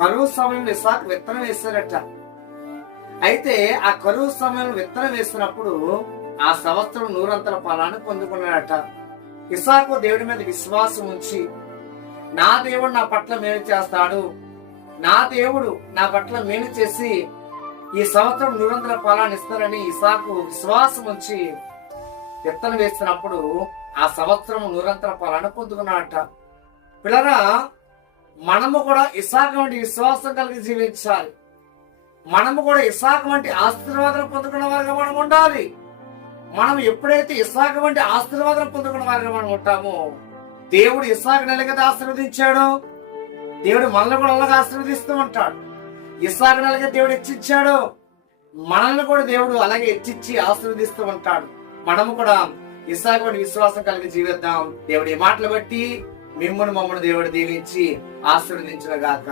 కరువు సమయంలో ఇస్సాకు విత్తనం వేశారట. అయితే ఆ కరువు సమయంలో విత్తనం వేసినప్పుడు ఆ సంవత్సరం 100 ఫలాన్ని పొందుకున్నాడట. ఇస్సాకు దేవుడి మీద విశ్వాసం ఉంచి, నా దేవుడు నా పట్ల మేలు చేస్తాడు, నా దేవుడు నా పట్ల మేలు చేసి ఈ సంవత్సరం 100 ఫలాన్ని ఇస్తారని ఇస్సాకు విశ్వాసం ఉంచి విత్తనం వేసినప్పుడు ఆ సంవత్సరం 100 ఫలాన్ని పొందుకున్నాడట. పిల్లరా, మనము కూడా ఇస్సాకు వంటి విశ్వాసం కలిగి జీవించాలి. మనము కూడా ఇస్సాకు వంటి ఆశీర్వాదం పొందుకున్న వారిగా మనం ఉండాలి. మనం ఎప్పుడైతే ఇస్సాకు వంటి ఆశీర్వాదం పొందుకున్న వారిగా మనం ఉంటామో, దేవుడు ఇస్సాకుని ఎలాగైతే ఆశీర్వదించాడో దేవుడు మనల్ని కూడా అలాగే ఆశీర్వదిస్తూ ఉంటాడు. ఇస్సాకుని ఎలాగే దేవుడు హెచ్చించాడో మనల్ని కూడా దేవుడు అలాగే హెచ్చించి ఆశీర్వదిస్తూ ఉంటాడు. మనము కూడా ఇస్సాకు వంటి విశ్వాసం కలిగి జీవిద్దాం. దేవుడి మాటలు బట్టి మిమ్మల్ని మమ్మల్ని దేవుడు దీవించి ఆశీర్వదించుగాక.